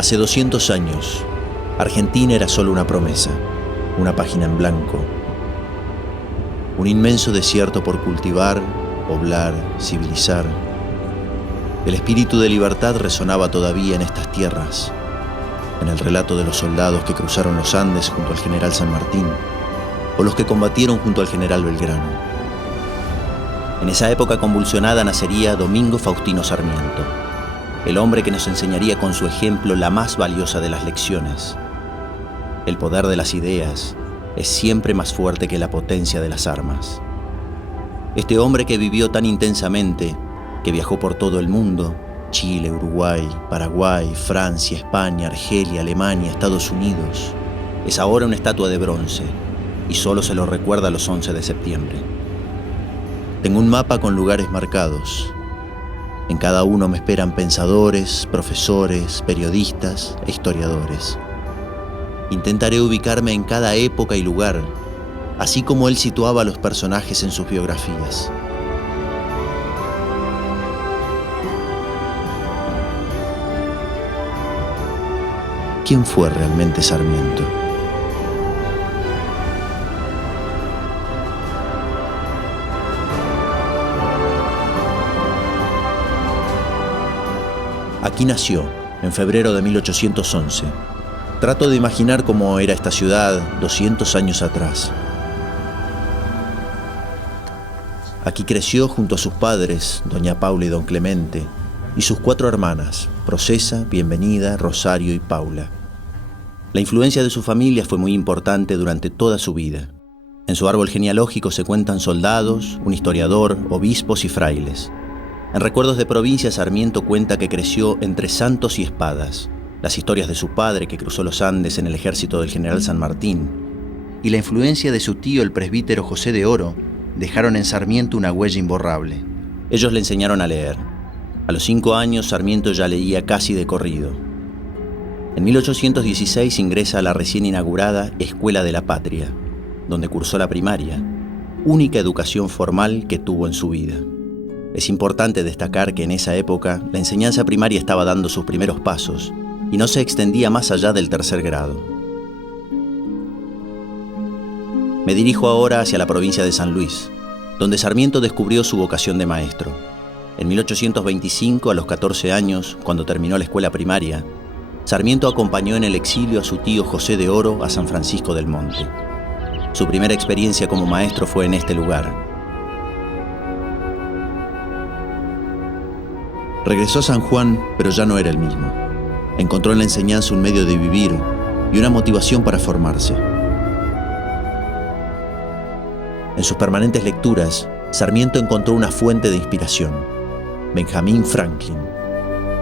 Hace 200 años, Argentina era solo una promesa, una página en blanco, un inmenso desierto por cultivar, poblar, civilizar. El espíritu de libertad resonaba todavía en estas tierras, en el relato de los soldados que cruzaron los Andes junto al general San Martín, o los que combatieron junto al general Belgrano. En esa época convulsionada nacería Domingo Faustino Sarmiento, el hombre que nos enseñaría con su ejemplo la más valiosa de las lecciones. El poder de las ideas es siempre más fuerte que la potencia de las armas. Este hombre que vivió tan intensamente, que viajó por todo el mundo, Chile, Uruguay, Paraguay, Francia, España, Argelia, Alemania, Estados Unidos, es ahora una estatua de bronce y solo se lo recuerda los 11 de septiembre. Tengo un mapa con lugares marcados. En cada uno me esperan pensadores, profesores, periodistas e historiadores. Intentaré ubicarme en cada época y lugar, así como él situaba a los personajes en sus biografías. ¿Quién fue realmente Sarmiento? Aquí nació, en febrero de 1811. Trato de imaginar cómo era esta ciudad 200 años atrás. Aquí creció junto a sus padres, doña Paula y don Clemente, y sus 4 hermanas, Procesa, Bienvenida, Rosario y Paula. La influencia de su familia fue muy importante durante toda su vida. En su árbol genealógico se cuentan soldados, un historiador, obispos y frailes. En Recuerdos de Provincia, Sarmiento cuenta que creció entre santos y espadas, las historias de su padre que cruzó los Andes en el ejército del general San Martín, y la influencia de su tío el presbítero José de Oro dejaron en Sarmiento una huella imborrable. Ellos le enseñaron a leer. A los 5 años, Sarmiento ya leía casi de corrido. En 1816 ingresa a la recién inaugurada Escuela de la Patria, donde cursó la primaria, única educación formal que tuvo en su vida. Es importante destacar que en esa época la enseñanza primaria estaba dando sus primeros pasos y no se extendía más allá del 3er grado. Me dirijo ahora hacia la provincia de San Luis, donde Sarmiento descubrió su vocación de maestro. En 1825, a los 14 años, cuando terminó la escuela primaria, Sarmiento acompañó en el exilio a su tío José de Oro a San Francisco del Monte. Su primera experiencia como maestro fue en este lugar. Regresó a San Juan, pero ya no era el mismo. Encontró en la enseñanza un medio de vivir y una motivación para formarse. En sus permanentes lecturas, Sarmiento encontró una fuente de inspiración: Benjamin Franklin,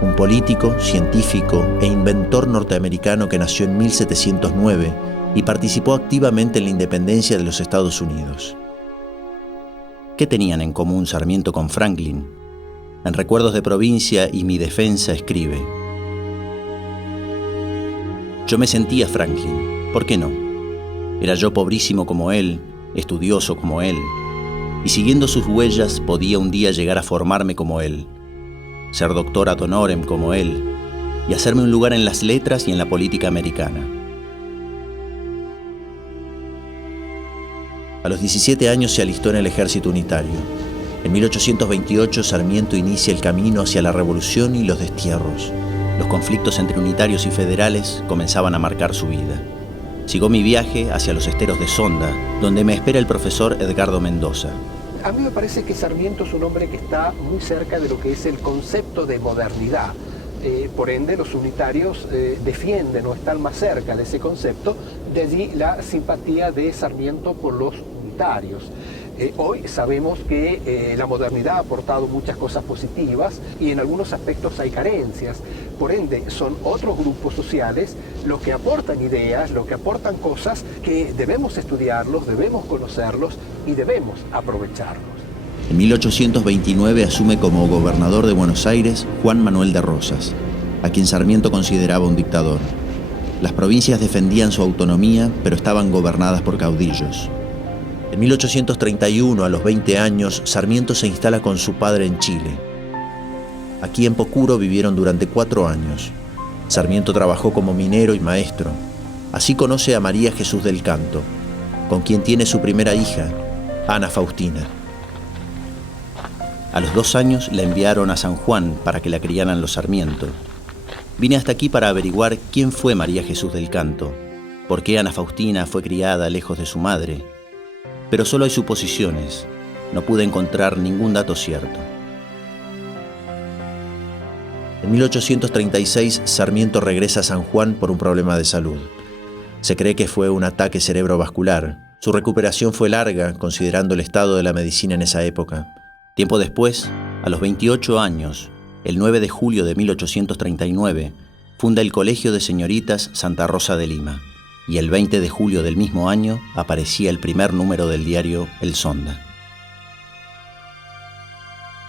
un político, científico e inventor norteamericano que nació en 1709 y participó activamente en la independencia de los Estados Unidos. ¿Qué tenían en común Sarmiento con Franklin? En Recuerdos de Provincia y Mi Defensa escribe: yo me sentía Franklin, ¿por qué no? Era yo pobrísimo como él, estudioso como él, y siguiendo sus huellas podía un día llegar a formarme como él, ser doctor ad honorem como él, y hacerme un lugar en las letras y en la política americana. A los 17 años se alistó en el ejército unitario. En 1828 Sarmiento inicia el camino hacia la revolución y los destierros. Los conflictos entre unitarios y federales comenzaban a marcar su vida. Sigo mi viaje hacia los esteros de Sonda, donde me espera el profesor Edgardo Mendoza. A mí me parece que Sarmiento es un hombre que está muy cerca de lo que es el concepto de modernidad. Por ende, los unitarios defienden o están más cerca de ese concepto, de allí la simpatía de Sarmiento por los unitarios. Hoy sabemos que la modernidad ha aportado muchas cosas positivas y en algunos aspectos hay carencias. Por ende, son otros grupos sociales los que aportan ideas, los que aportan cosas que debemos estudiarlos, debemos conocerlos y debemos aprovecharlos. En 1829 asume como gobernador de Buenos Aires Juan Manuel de Rosas, a quien Sarmiento consideraba un dictador. Las provincias defendían su autonomía, pero estaban gobernadas por caudillos. En 1831, a los 20 años, Sarmiento se instala con su padre en Chile. Aquí en Pocuro vivieron durante 4 años. Sarmiento trabajó como minero y maestro. Así conoce a María Jesús del Canto, con quien tiene su primera hija, Ana Faustina. A los 2 años la enviaron a San Juan para que la criaran los Sarmiento. Vine hasta aquí para averiguar quién fue María Jesús del Canto, por qué Ana Faustina fue criada lejos de su madre. Pero solo hay suposiciones, no pude encontrar ningún dato cierto. En 1836, Sarmiento regresa a San Juan por un problema de salud. Se cree que fue un ataque cerebrovascular. Su recuperación fue larga, considerando el estado de la medicina en esa época. Tiempo después, a los 28 años, el 9 de julio de 1839, funda el Colegio de Señoritas Santa Rosa de Lima, y el 20 de julio del mismo año aparecía el primer número del diario El Sonda.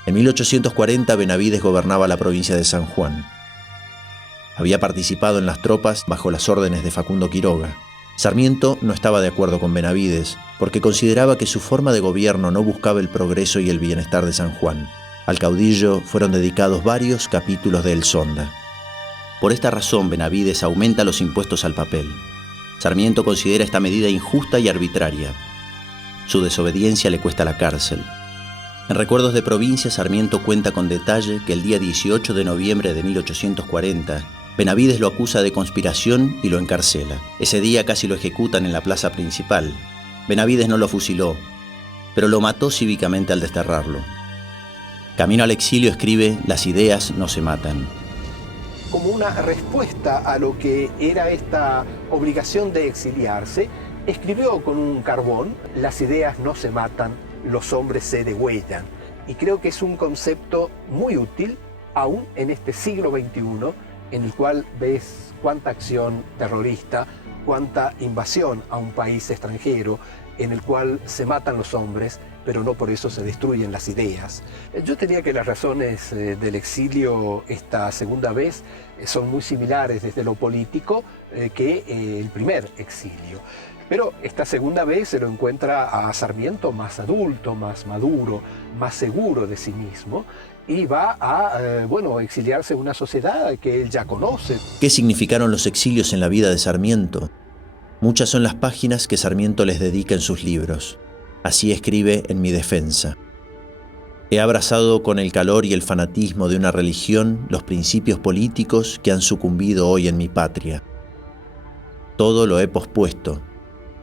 En 1840 Benavídez gobernaba la provincia de San Juan. Había participado en las tropas bajo las órdenes de Facundo Quiroga. Sarmiento no estaba de acuerdo con Benavídez porque consideraba que su forma de gobierno no buscaba el progreso y el bienestar de San Juan. Al caudillo fueron dedicados varios capítulos de El Sonda. Por esta razón, Benavídez aumenta los impuestos al papel. Sarmiento considera esta medida injusta y arbitraria. Su desobediencia le cuesta la cárcel. En Recuerdos de Provincia, Sarmiento cuenta con detalle que el día 18 de noviembre de 1840, Benavídez lo acusa de conspiración y lo encarcela. Ese día casi lo ejecutan en la plaza principal. Benavídez no lo fusiló, pero lo mató cívicamente al desterrarlo. Camino al exilio escribe: "Las ideas no se matan". Como una respuesta a lo que era esta obligación de exiliarse, escribió con un carbón: "Las ideas no se matan, los hombres se degüellan". Y creo que es un concepto muy útil, aún en este siglo XXI, en el cual ves cuánta acción terrorista, cuánta invasión a un país extranjero, en el cual se matan los hombres, pero no por eso se destruyen las ideas. Yo diría que las razones del exilio esta segunda vez son muy similares desde lo político que el primer exilio. Pero esta segunda vez se lo encuentra a Sarmiento más adulto, más maduro, más seguro de sí mismo, y va a exiliarse en una sociedad que él ya conoce. ¿Qué significaron los exilios en la vida de Sarmiento? Muchas son las páginas que Sarmiento les dedica en sus libros. Así escribe en Mi defensa: "He abrazado con el calor y el fanatismo de una religión los principios políticos que han sucumbido hoy en mi patria. Todo lo he pospuesto: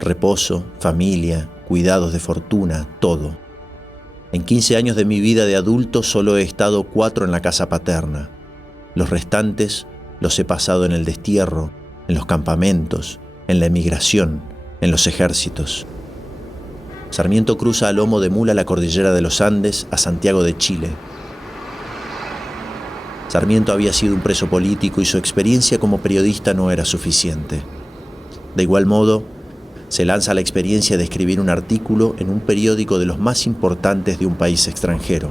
reposo, familia, cuidados de fortuna, todo. En 15 años de mi vida de adulto solo he estado 4 en la casa paterna. Los restantes los he pasado en el destierro, en los campamentos, en la emigración, en los ejércitos". Sarmiento cruza a lomo de mula la cordillera de los Andes a Santiago de Chile. Sarmiento había sido un preso político y su experiencia como periodista no era suficiente. De igual modo, se lanza a la experiencia de escribir un artículo en un periódico de los más importantes de un país extranjero,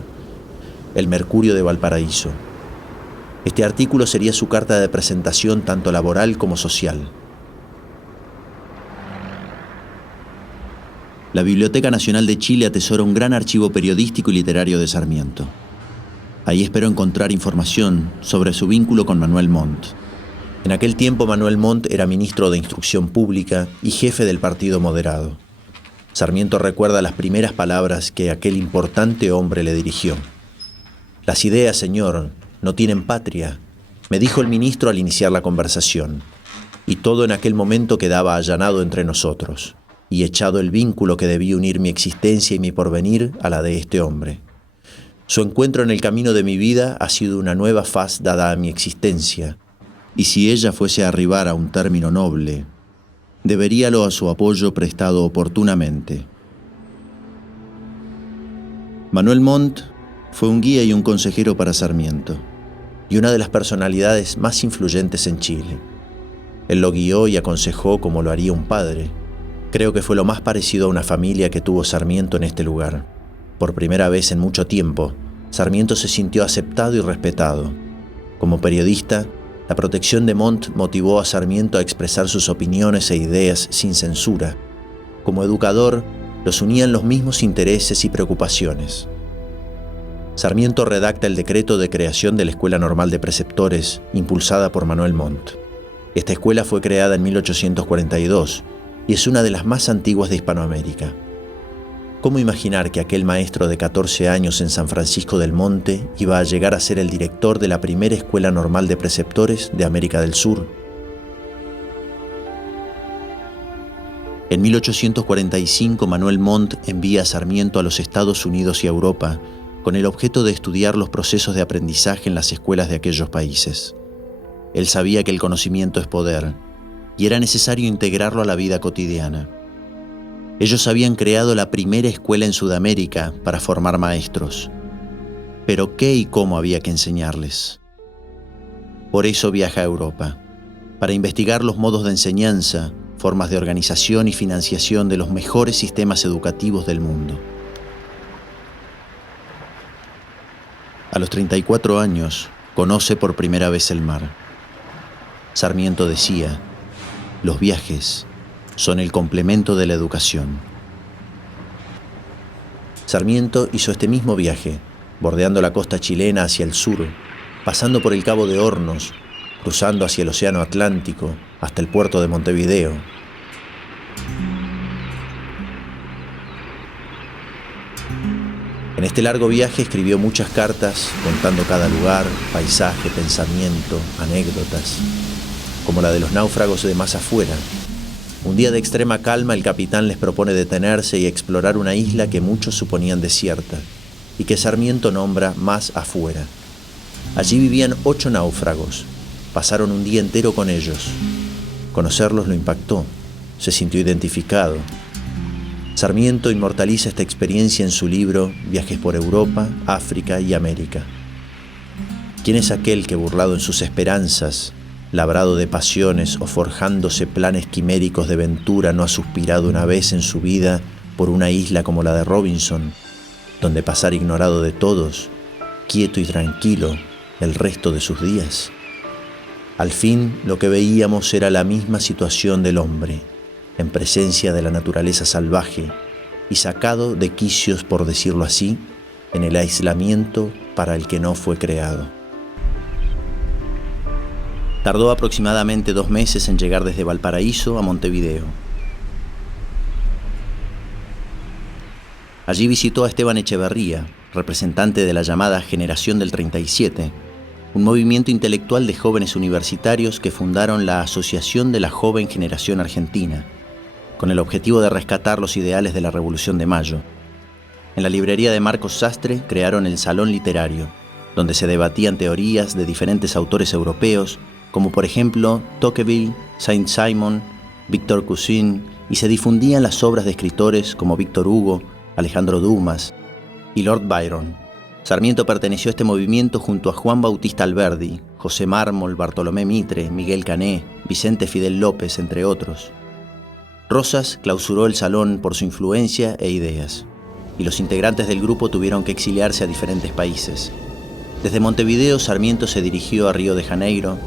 El Mercurio de Valparaíso. Este artículo sería su carta de presentación tanto laboral como social. La Biblioteca Nacional de Chile atesora un gran archivo periodístico y literario de Sarmiento. Ahí espero encontrar información sobre su vínculo con Manuel Montt. En aquel tiempo Manuel Montt era ministro de Instrucción Pública y jefe del Partido Moderado. Sarmiento recuerda las primeras palabras que aquel importante hombre le dirigió. "Las ideas, señor, no tienen patria", me dijo el ministro al iniciar la conversación, y todo en aquel momento quedaba allanado entre nosotros, y echado el vínculo que debía unir mi existencia y mi porvenir a la de este hombre. Su encuentro en el camino de mi vida ha sido una nueva faz dada a mi existencia, y si ella fuese a arribar a un término noble, deberíalo a su apoyo prestado oportunamente. Manuel Montt fue un guía y un consejero para Sarmiento, y una de las personalidades más influyentes en Chile. Él lo guió y aconsejó como lo haría un padre. Creo que fue lo más parecido a una familia que tuvo Sarmiento en este lugar. Por primera vez en mucho tiempo, Sarmiento se sintió aceptado y respetado. Como periodista, la protección de Montt motivó a Sarmiento a expresar sus opiniones e ideas sin censura. Como educador, los unían los mismos intereses y preocupaciones. Sarmiento redacta el decreto de creación de la Escuela Normal de Preceptores, impulsada por Manuel Montt. Esta escuela fue creada en 1842 y es una de las más antiguas de Hispanoamérica. ¿Cómo imaginar que aquel maestro de 14 años en San Francisco del Monte iba a llegar a ser el director de la primera Escuela Normal de Preceptores de América del Sur? En 1845, Manuel Montt envía a Sarmiento a los Estados Unidos y a Europa con el objeto de estudiar los procesos de aprendizaje en las escuelas de aquellos países. Él sabía que el conocimiento es poder y era necesario integrarlo a la vida cotidiana. Ellos habían creado la primera escuela en Sudamérica para formar maestros. Pero ¿qué y cómo había que enseñarles? Por eso viaja a Europa, para investigar los modos de enseñanza, formas de organización y financiación de los mejores sistemas educativos del mundo. A los 34 años, conoce por primera vez el mar. Sarmiento decía, los viajes son el complemento de la educación. Sarmiento hizo este mismo viaje, bordeando la costa chilena hacia el sur, pasando por el Cabo de Hornos, cruzando hacia el Océano Atlántico, hasta el puerto de Montevideo. En este largo viaje escribió muchas cartas contando cada lugar, paisaje, pensamiento, anécdotas, como la de los náufragos de más afuera. Un día de extrema calma, el capitán les propone detenerse y explorar una isla que muchos suponían desierta y que Sarmiento nombra más afuera. Allí vivían 8 náufragos. Pasaron un día entero con ellos. Conocerlos lo impactó. Se sintió identificado. Sarmiento inmortaliza esta experiencia en su libro Viajes por Europa, África y América. ¿Quién es aquel que, burlado en sus esperanzas, labrado de pasiones o forjándose planes quiméricos de ventura, no ha suspirado una vez en su vida por una isla como la de Robinson, donde pasar ignorado de todos, quieto y tranquilo, el resto de sus días? Al fin, lo que veíamos era la misma situación del hombre, en presencia de la naturaleza salvaje y sacado de quicios, por decirlo así, en el aislamiento para el que no fue creado. Tardó aproximadamente 2 meses en llegar desde Valparaíso a Montevideo. Allí visitó a Esteban Echeverría, representante de la llamada Generación del 37, un movimiento intelectual de jóvenes universitarios que fundaron la Asociación de la Joven Generación Argentina, con el objetivo de rescatar los ideales de la Revolución de Mayo. En la librería de Marcos Sastre crearon el Salón Literario, donde se debatían teorías de diferentes autores europeos, como por ejemplo Tocqueville, Saint-Simon, Victor Cousin, y se difundían las obras de escritores como Víctor Hugo, Alejandro Dumas y Lord Byron. Sarmiento perteneció a este movimiento junto a Juan Bautista Alberdi, José Mármol, Bartolomé Mitre, Miguel Cané, Vicente Fidel López, entre otros. Rosas clausuró el salón por su influencia e ideas, y los integrantes del grupo tuvieron que exiliarse a diferentes países. Desde Montevideo, Sarmiento se dirigió a Río de Janeiro,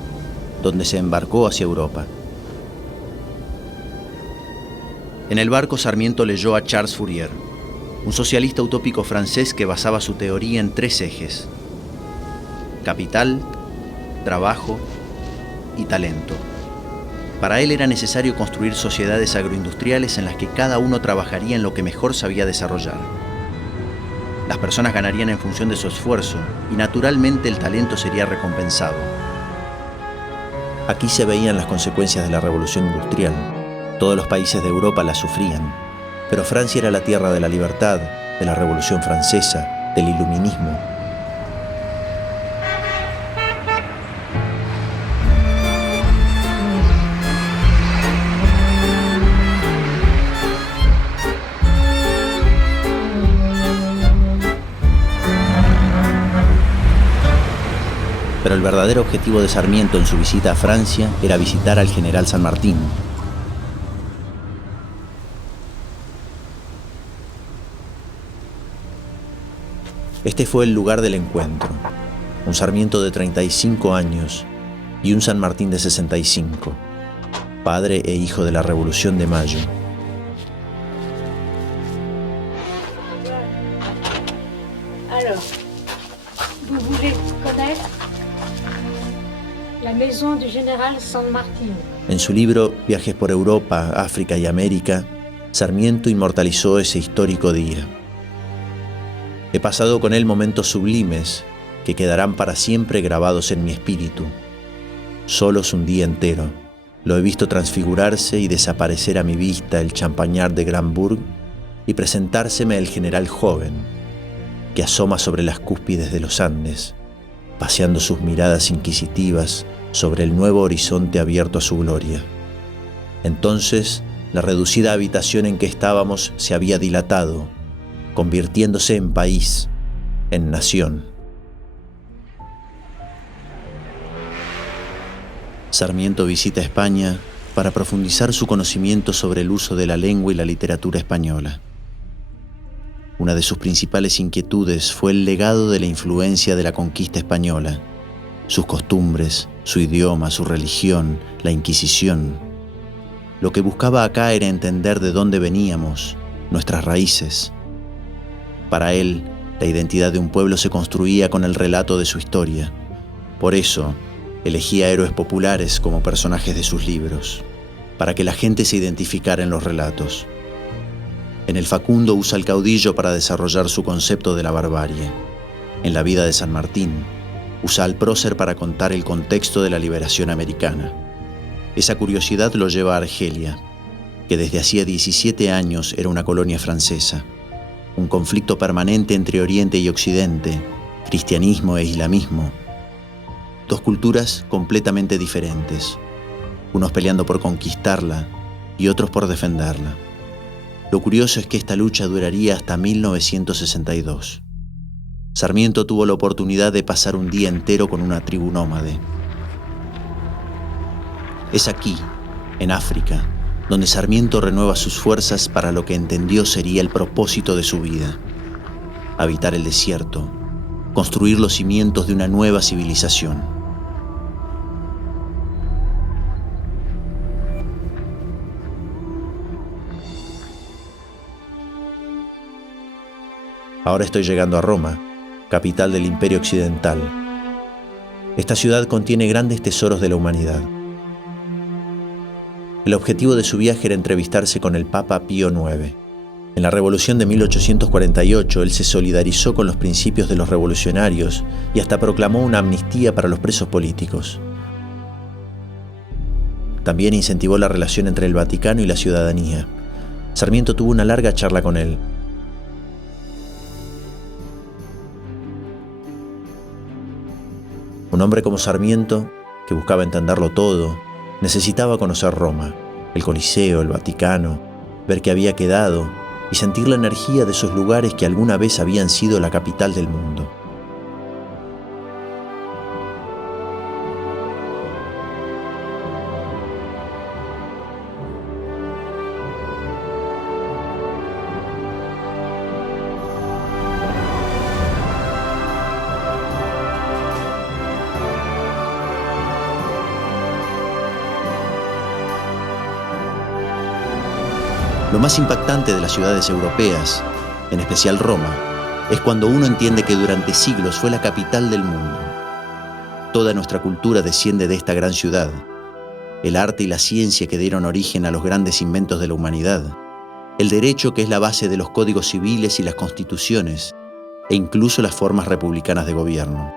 donde se embarcó hacia Europa. En el barco, Sarmiento leyó a Charles Fourier, un socialista utópico francés que basaba su teoría en 3 ejes: capital, trabajo y talento. Para él era necesario construir sociedades agroindustriales en las que cada uno trabajaría en lo que mejor sabía desarrollar. Las personas ganarían en función de su esfuerzo y naturalmente el talento sería recompensado. Aquí se veían las consecuencias de la revolución industrial. Todos los países de Europa la sufrían, pero Francia era la tierra de la libertad, de la Revolución Francesa, del iluminismo. Pero el verdadero objetivo de Sarmiento en su visita a Francia era visitar al general San Martín. Este fue el lugar del encuentro: un Sarmiento de 35 años y un San Martín de 65, padre e hijo de la Revolución de Mayo. la maison du général San Martín. En su libro Viajes por Europa, África y América, Sarmiento inmortalizó ese histórico día. He pasado con él momentos sublimes que quedarán para siempre grabados en mi espíritu. Solos un día entero, lo he visto transfigurarse y desaparecer a mi vista el champagnat de Granburg y presentárseme el general joven, que asoma sobre las cúspides de los Andes, paseando sus miradas inquisitivas sobre el nuevo horizonte abierto a su gloria. Entonces, la reducida habitación en que estábamos se había dilatado, convirtiéndose en país, en nación. Sarmiento visita España para profundizar su conocimiento sobre el uso de la lengua y la literatura española. Una de sus principales inquietudes fue el legado de la influencia de la conquista española, sus costumbres, su idioma, su religión, la Inquisición. Lo que buscaba acá era entender de dónde veníamos, nuestras raíces. Para él, la identidad de un pueblo se construía con el relato de su historia. Por eso, elegía héroes populares como personajes de sus libros, para que la gente se identificara en los relatos. En el Facundo usa al caudillo para desarrollar su concepto de la barbarie. En la vida de San Martín, usa al prócer para contar el contexto de la liberación americana. Esa curiosidad lo lleva a Argelia, que desde hacía 17 años era una colonia francesa. Un conflicto permanente entre Oriente y Occidente, cristianismo e islamismo. Dos culturas completamente diferentes, unos peleando por conquistarla y otros por defenderla. Lo curioso es que esta lucha duraría hasta 1962. Sarmiento tuvo la oportunidad de pasar un día entero con una tribu nómade. Es aquí, en África, donde Sarmiento renueva sus fuerzas para lo que entendió sería el propósito de su vida: habitar el desierto, construir los cimientos de una nueva civilización. Ahora estoy llegando a Roma, capital del Imperio Occidental. Esta ciudad contiene grandes tesoros de la humanidad. El objetivo de su viaje era entrevistarse con el Papa Pío IX. En la Revolución de 1848, él se solidarizó con los principios de los revolucionarios y hasta proclamó una amnistía para los presos políticos. También incentivó la relación entre el Vaticano y la ciudadanía. Sarmiento tuvo una larga charla con él. Un hombre como Sarmiento, que buscaba entenderlo todo, necesitaba conocer Roma, el Coliseo, el Vaticano, ver qué había quedado y sentir la energía de esos lugares que alguna vez habían sido la capital del mundo. Lo más impactante de las ciudades europeas, en especial Roma, es cuando uno entiende que durante siglos fue la capital del mundo. Toda nuestra cultura desciende de esta gran ciudad. El arte y la ciencia que dieron origen a los grandes inventos de la humanidad. El derecho que es la base de los códigos civiles y las constituciones, e incluso las formas republicanas de gobierno.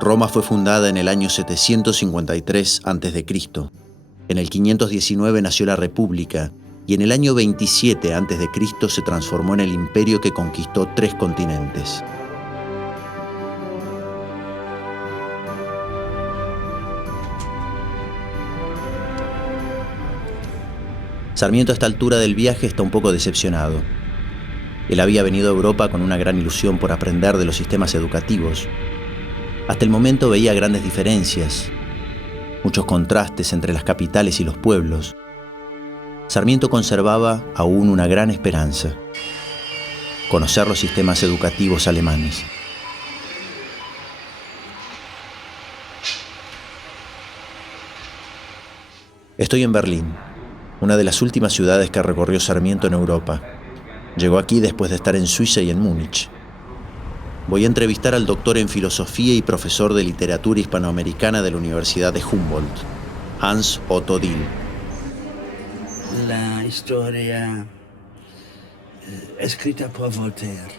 Roma fue fundada en el año 753 a.C. En el 519 nació la República, y en el año 27 a.C. se transformó en el imperio que conquistó 3 continentes. Sarmiento a esta altura del viaje está un poco decepcionado. Él había venido a Europa con una gran ilusión por aprender de los sistemas educativos. Hasta el momento veía grandes diferencias, muchos contrastes entre las capitales y los pueblos. Sarmiento conservaba aún una gran esperanza: conocer los sistemas educativos alemanes. Estoy en Berlín, una de las últimas ciudades que recorrió Sarmiento en Europa. Llegó aquí después de estar en Suiza y en Múnich. Voy a entrevistar al doctor en filosofía y profesor de literatura hispanoamericana de la Universidad de Humboldt, Hans Otto Dill. La historia escrita por Voltaire,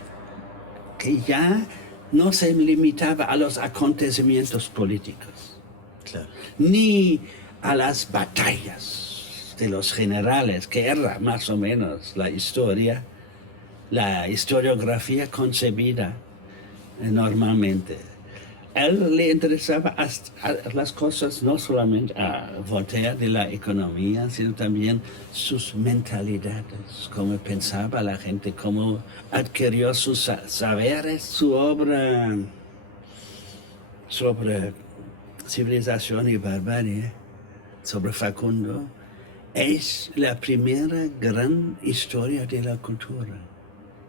que ya no se limitaba a los acontecimientos políticos, Claro. ni a las batallas de los generales, que era más o menos la historiografía concebida normalmente. Él le interesaba a las cosas, no solamente a Voltaire de la economía, sino también sus mentalidades, cómo pensaba la gente, cómo adquirió sus saberes. Su obra sobre civilización y barbarie, sobre Facundo, es la primera gran historia de la cultura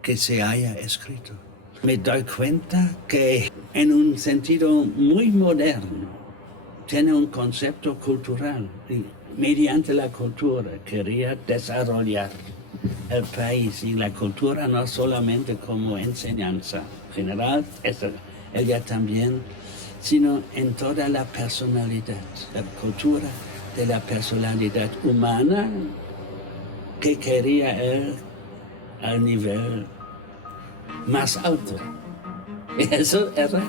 que se haya escrito. Me doy cuenta que en un sentido muy moderno tiene un concepto cultural. Y mediante la cultura quería desarrollar el país, y la cultura no solamente como enseñanza general, ella también, sino en toda la personalidad, la cultura de la personalidad humana que quería él al nivel más alto. Eso era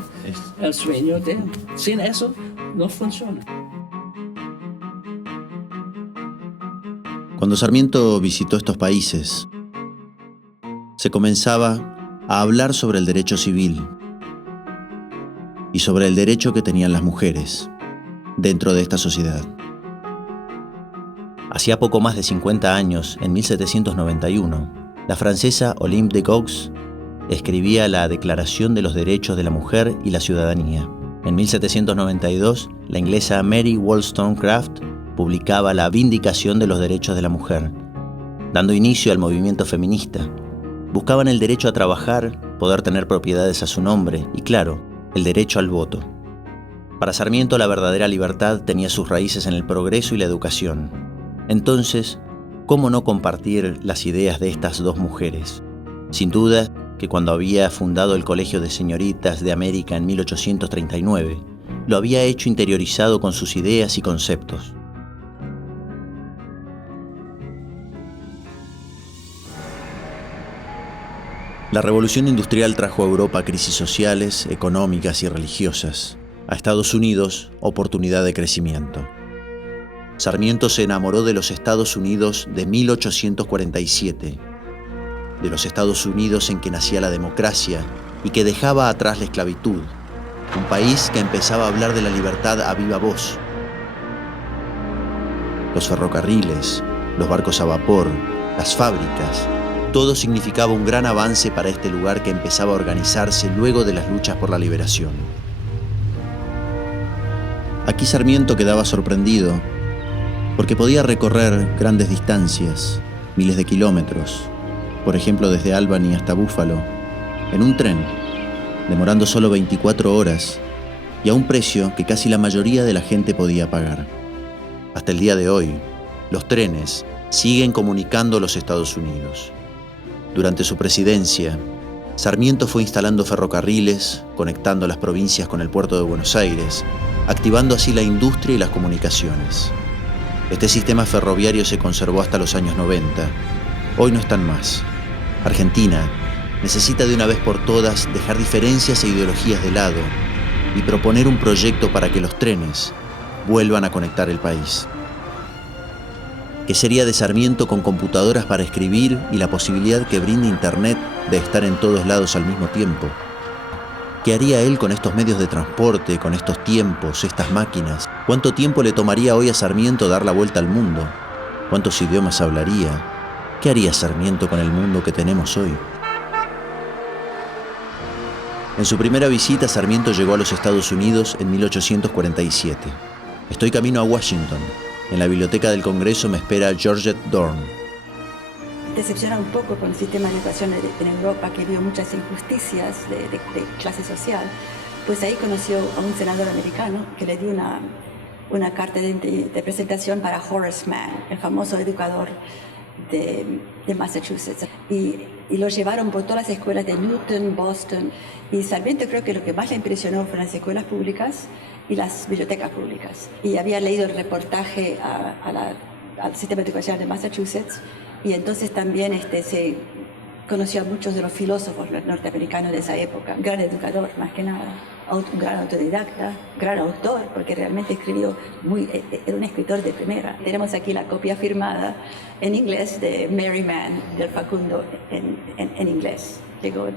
el sueño de él. Sin eso no funciona. Cuando Sarmiento visitó estos países, se comenzaba a hablar sobre el derecho civil y sobre el derecho que tenían las mujeres dentro de esta sociedad. Hacía poco más de 50 años, en 1791, la francesa Olympe de Gouges escribía la Declaración de los Derechos de la Mujer y la Ciudadanía. En 1792, la inglesa Mary Wollstonecraft publicaba la Vindicación de los Derechos de la Mujer, dando inicio al movimiento feminista. Buscaban el derecho a trabajar, poder tener propiedades a su nombre y, claro, el derecho al voto. Para Sarmiento, la verdadera libertad tenía sus raíces en el progreso y la educación. Entonces, ¿cómo no compartir las ideas de estas dos mujeres? Sin duda que cuando había fundado el Colegio de Señoritas de América en 1839, lo había hecho interiorizado con sus ideas y conceptos. La revolución industrial trajo a Europa crisis sociales, económicas y religiosas. A Estados Unidos, oportunidad de crecimiento. Sarmiento se enamoró de los Estados Unidos de 1847, de los Estados Unidos en que nacía la democracia y que dejaba atrás la esclavitud, un país que empezaba a hablar de la libertad a viva voz. Los ferrocarriles, los barcos a vapor, las fábricas, todo significaba un gran avance para este lugar que empezaba a organizarse luego de las luchas por la liberación. Aquí Sarmiento quedaba sorprendido porque podía recorrer grandes distancias, miles de kilómetros, por ejemplo desde Albany hasta Buffalo, en un tren, demorando solo 24 horas y a un precio que casi la mayoría de la gente podía pagar. Hasta el día de hoy, los trenes siguen comunicando los Estados Unidos. Durante su presidencia, Sarmiento fue instalando ferrocarriles, conectando las provincias con el puerto de Buenos Aires, activando así la industria y las comunicaciones. Este sistema ferroviario se conservó hasta los años 90. Hoy no están más. Argentina necesita de una vez por todas dejar diferencias e ideologías de lado y proponer un proyecto para que los trenes vuelvan a conectar el país. ¿Qué sería de Sarmiento con computadoras para escribir y la posibilidad que brinda Internet de estar en todos lados al mismo tiempo? ¿Qué haría él con estos medios de transporte, con estos tiempos, estas máquinas? ¿Cuánto tiempo le tomaría hoy a Sarmiento dar la vuelta al mundo? ¿Cuántos idiomas hablaría? ¿Qué haría Sarmiento con el mundo que tenemos hoy? En su primera visita, Sarmiento llegó a los Estados Unidos en 1847. Estoy camino a Washington. En la biblioteca del Congreso me espera Georgette Dorn. Decepciona un poco con el sistema de educación en Europa, que vio muchas injusticias de clase social. Pues ahí conoció a un senador americano que le dio una carta de presentación para Horace Mann, el famoso educador de Massachusetts. Y lo llevaron por todas las escuelas de Newton, Boston. Y Sarmiento creo que lo que más le impresionó fueron las escuelas públicas y las bibliotecas públicas. Y había leído el reportaje al sistema educacional de Massachusetts, y entonces también se conoció a muchos de los filósofos norteamericanos de esa época. Un gran educador, más que nada, un gran autodidacta, gran autor, porque realmente escribió era un escritor de primera. Tenemos aquí la copia firmada en inglés de Mary Mann, del Facundo, en inglés. Llegó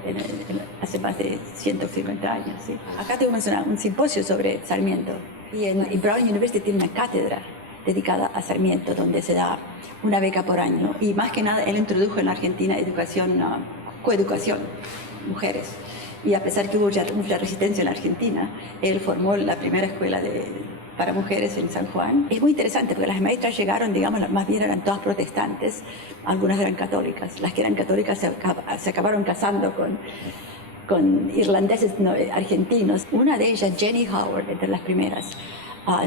hace más de 150 años. ¿Sí? Acá tuvimos un simposio sobre Sarmiento, y Brown University tiene una cátedra dedicada a Sarmiento, donde se da una beca por año. Y más que nada, él introdujo en la Argentina coeducación, mujeres. Y a pesar que hubo ya mucha resistencia en la Argentina, él formó la primera escuela para mujeres en San Juan. Es muy interesante porque las maestras llegaron, digamos, más bien eran todas protestantes, algunas eran católicas. Las que eran católicas se acabaron casando con irlandeses argentinos. Una de ellas, Jenny Howard, entre las primeras,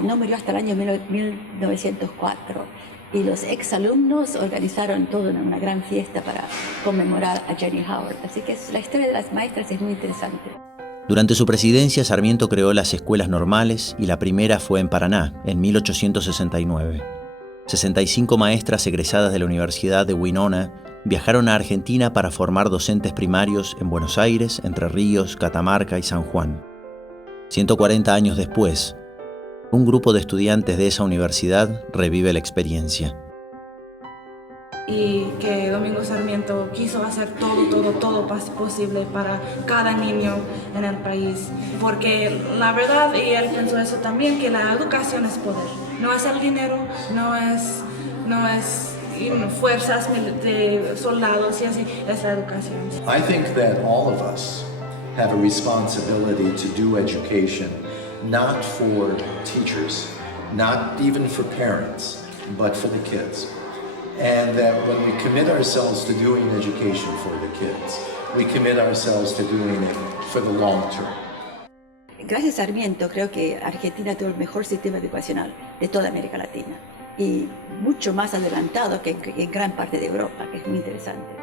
no murió hasta el año 1904. Y los exalumnos organizaron toda una gran fiesta para conmemorar a Jenny Howard. Así que la historia de las maestras es muy interesante. Durante su presidencia, Sarmiento creó las escuelas normales y la primera fue en Paraná, en 1869. 65 maestras egresadas de la Universidad de Winona viajaron a Argentina para formar docentes primarios en Buenos Aires, Entre Ríos, Catamarca y San Juan. 140 años después, un grupo de estudiantes de esa universidad revive la experiencia. Y que Domingo Sarmiento quiso hacer todo posible para cada niño en el país. Porque la verdad, y él pensó eso también, que la educación es poder. No es el dinero, no es fuerzas de soldados y así, es la educación. I think that all of us have a responsibility to do education, not for teachers, not even for parents, but for the kids. And that when we commit ourselves to doing education for the kids, we commit ourselves to doing it for the long term. Gracias a Sarmiento, creo que Argentina tuvo el mejor sistema educacional de toda América Latina y mucho más adelantado que en gran parte de Europa, que es muy interesante.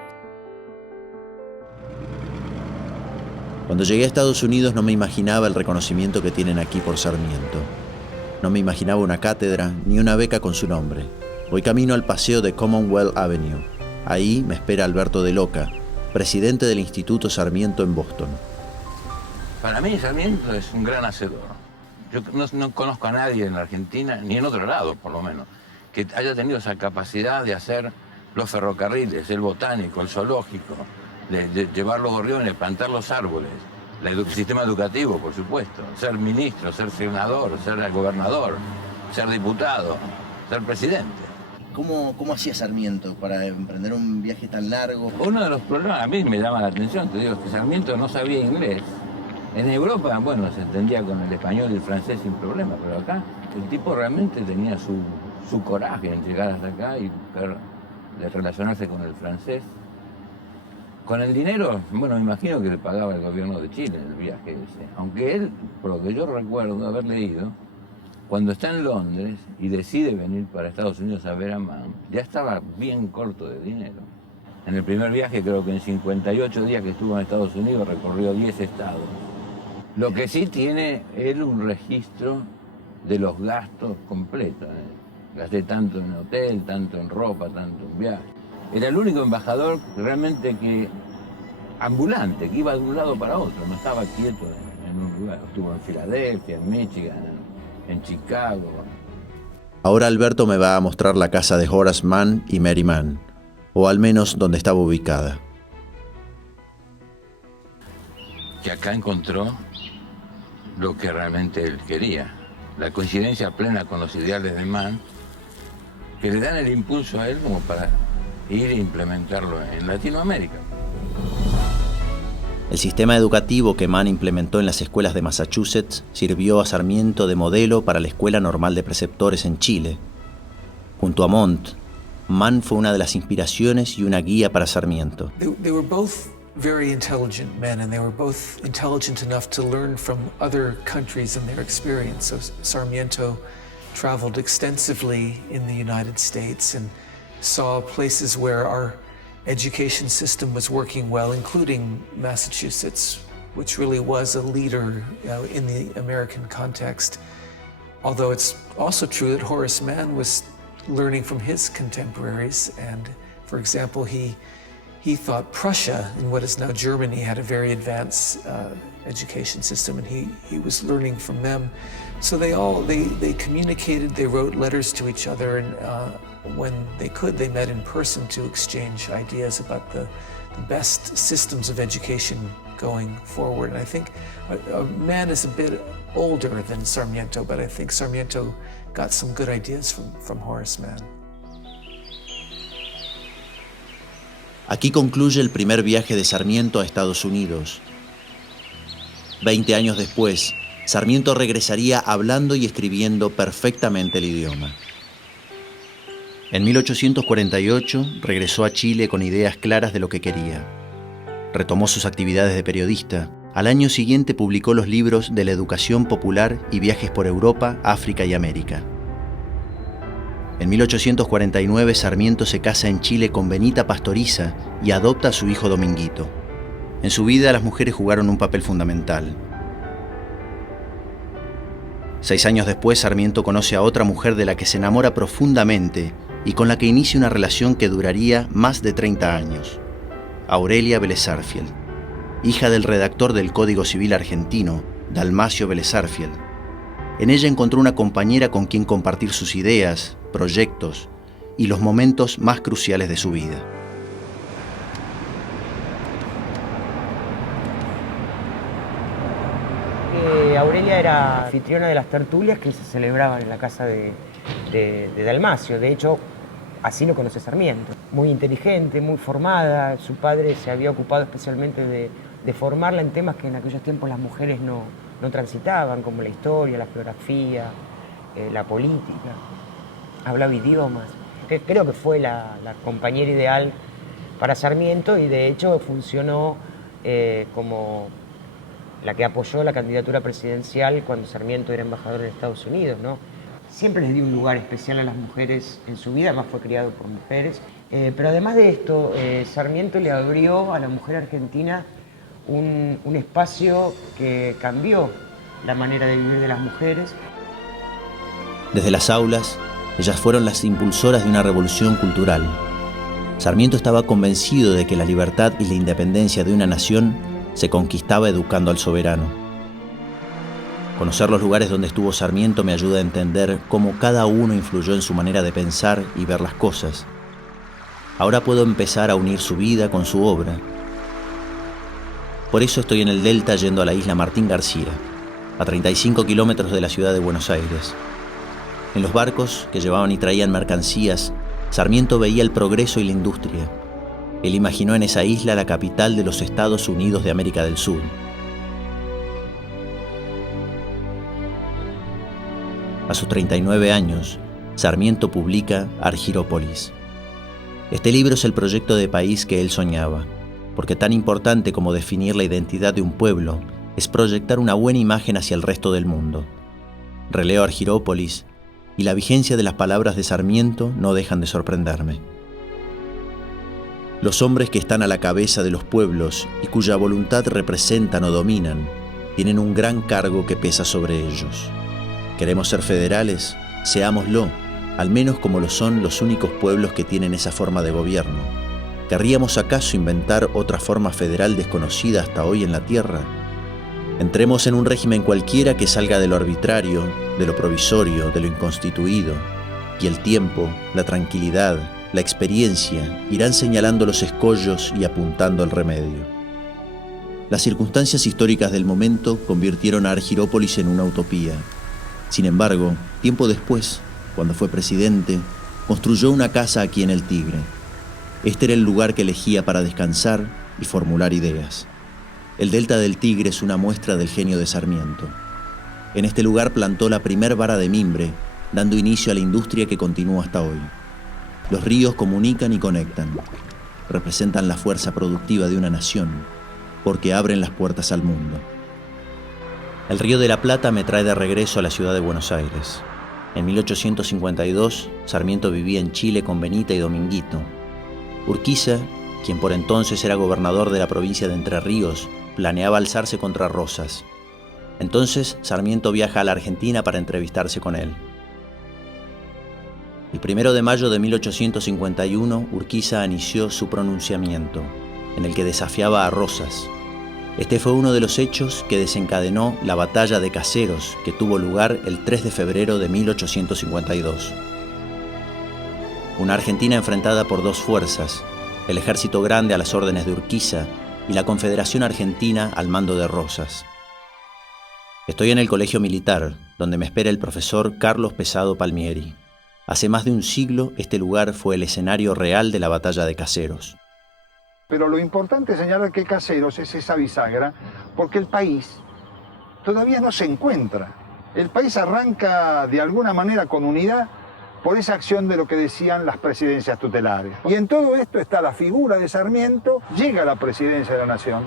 Cuando llegué a Estados Unidos no me imaginaba el reconocimiento que tienen aquí por Sarmiento. No me imaginaba una cátedra ni una beca con su nombre. Voy camino al paseo de Commonwealth Avenue. Ahí me espera Alberto de Loca, presidente del Instituto Sarmiento en Boston. Para mí Sarmiento es un gran hacedor. Yo no conozco a nadie en la Argentina, ni en otro lado por lo menos, que haya tenido esa capacidad de hacer los ferrocarriles, el botánico, el zoológico, de llevar los gorriones, plantar los árboles, el sistema educativo, por supuesto, ser ministro, ser senador, ser gobernador, ser diputado, ser presidente. ¿Cómo hacía Sarmiento para emprender un viaje tan largo? Uno de los problemas, a mí me llama la atención, te digo, es que Sarmiento no sabía inglés. En Europa, bueno, se entendía con el español y el francés sin problema, pero acá el tipo realmente tenía su coraje en llegar hasta acá y de relacionarse con el francés. Con el dinero, bueno, me imagino que le pagaba el gobierno de Chile en el viaje ese. Aunque él, por lo que yo recuerdo haber leído, cuando está en Londres y decide venir para Estados Unidos a ver a Mann, ya estaba bien corto de dinero. En el primer viaje, creo que en 58 días que estuvo en Estados Unidos, recorrió 10 estados. Lo que sí tiene él un registro de los gastos completos. Gasté tanto en hotel, tanto en ropa, tanto en viaje. Era el único embajador realmente ambulante, que iba de un lado para otro, no estaba quieto en un lugar. Estuvo en Filadelfia, en Michigan, en Chicago. Ahora Alberto me va a mostrar la casa de Horace Mann y Mary Mann, o al menos donde estaba ubicada. Que acá encontró lo que realmente él quería, la coincidencia plena con los ideales de Mann, que le dan el impulso a él como para ir a implementarlo en Latinoamérica. El sistema educativo que Mann implementó en las escuelas de Massachusetts sirvió a Sarmiento de modelo para la Escuela Normal de Preceptores en Chile. Junto a Montt, Mann fue una de las inspiraciones y una guía para Sarmiento. They were both very intelligent men, and they were both intelligent enough to learn from other countries and their experience. So Sarmiento traveled extensively in the United States and saw places where our education system was working well, including Massachusetts, which really was a leader in the American context. Although it's also true that Horace Mann was learning from his contemporaries, and for example, he thought Prussia, in what is now Germany, had a very advanced education system, and he was learning from them. So they communicated, they wrote letters to each other, and when they could, they met in person to exchange ideas about the best systems of education going forward. And I think Mann is a bit older than Sarmiento, but I think Sarmiento got some good ideas from Horace Mann. Aquí concluye el primer viaje de Sarmiento a Estados Unidos. 20 años después, Sarmiento regresaría hablando y escribiendo perfectamente el idioma. En 1848 regresó a Chile con ideas claras de lo que quería. Retomó sus actividades de periodista. Al año siguiente publicó los libros de la educación popular y viajes por Europa, África y América. En 1849 Sarmiento se casa en Chile con Benita Pastoriza y adopta a su hijo Dominguito. En su vida las mujeres jugaron un papel fundamental. 6 años después Sarmiento conoce a otra mujer de la que se enamora profundamente y con la que inicia una relación que duraría más de 30 años. Aurelia Vélez Sarsfield, hija del redactor del Código Civil argentino, Dalmacio Vélez Sarsfield. En ella encontró una compañera con quien compartir sus ideas, proyectos y los momentos más cruciales de su vida. Aurelia era anfitriona de las tertulias que se celebraban en la casa de Dalmacio. De hecho, así lo conoce Sarmiento. Muy inteligente, muy formada. Su padre se había ocupado especialmente de formarla en temas que en aquellos tiempos las mujeres no transitaban, como la historia, la geografía, la política. Hablaba idiomas. Creo que fue la compañera ideal para Sarmiento y de hecho funcionó como la que apoyó la candidatura presidencial cuando Sarmiento era embajador en Estados Unidos, ¿no? Siempre les dio un lugar especial a las mujeres en su vida, además fue criado por mujeres. Pero además de esto, Sarmiento le abrió a la mujer argentina un espacio que cambió la manera de vivir de las mujeres. Desde las aulas, ellas fueron las impulsoras de una revolución cultural. Sarmiento estaba convencido de que la libertad y la independencia de una nación se conquistaba educando al soberano. Conocer los lugares donde estuvo Sarmiento me ayuda a entender cómo cada uno influyó en su manera de pensar y ver las cosas. Ahora puedo empezar a unir su vida con su obra. Por eso estoy en el Delta yendo a la isla Martín García, a 35 kilómetros de la ciudad de Buenos Aires. En los barcos que llevaban y traían mercancías, Sarmiento veía el progreso y la industria. Él imaginó en esa isla la capital de los Estados Unidos de América del Sur. A sus 39 años, Sarmiento publica Argyrópolis. Este libro es el proyecto de país que él soñaba, porque tan importante como definir la identidad de un pueblo es proyectar una buena imagen hacia el resto del mundo. Releo Argyrópolis y la vigencia de las palabras de Sarmiento no dejan de sorprenderme. Los hombres que están a la cabeza de los pueblos y cuya voluntad representan o dominan, tienen un gran cargo que pesa sobre ellos. ¿Queremos ser federales? Seámoslo, al menos como lo son los únicos pueblos que tienen esa forma de gobierno. ¿Querríamos acaso inventar otra forma federal desconocida hasta hoy en la Tierra? Entremos en un régimen cualquiera que salga de lo arbitrario, de lo provisorio, de lo inconstituido, y el tiempo, la tranquilidad, la experiencia irán señalando los escollos y apuntando el remedio. Las circunstancias históricas del momento convirtieron a Argyrópolis en una utopía. Sin embargo, tiempo después, cuando fue presidente, construyó una casa aquí en el Tigre. Este era el lugar que elegía para descansar y formular ideas. El Delta del Tigre es una muestra del genio de Sarmiento. En este lugar plantó la primer vara de mimbre, dando inicio a la industria que continúa hasta hoy. Los ríos comunican y conectan. Representan la fuerza productiva de una nación, porque abren las puertas al mundo. El Río de la Plata me trae de regreso a la ciudad de Buenos Aires. En 1852, Sarmiento vivía en Chile con Benita y Dominguito. Urquiza, quien por entonces era gobernador de la provincia de Entre Ríos, planeaba alzarse contra Rosas. Entonces, Sarmiento viaja a la Argentina para entrevistarse con él. El 1 de mayo de 1851, Urquiza inició su pronunciamiento, en el que desafiaba a Rosas. Este fue uno de los hechos que desencadenó la Batalla de Caseros, que tuvo lugar el 3 de febrero de 1852. Una Argentina enfrentada por dos fuerzas, el Ejército Grande a las órdenes de Urquiza y la Confederación Argentina al mando de Rosas. Estoy en el Colegio Militar, donde me espera el profesor Carlos Pesado Palmieri. Hace más de un siglo, este lugar fue el escenario real de la Batalla de Caseros. Pero lo importante es señalar que Caseros es esa bisagra porque el país todavía no se encuentra. El país arranca de alguna manera con unidad por esa acción de lo que decían las presidencias tutelares. Y en todo esto está la figura de Sarmiento, llega a la presidencia de la Nación.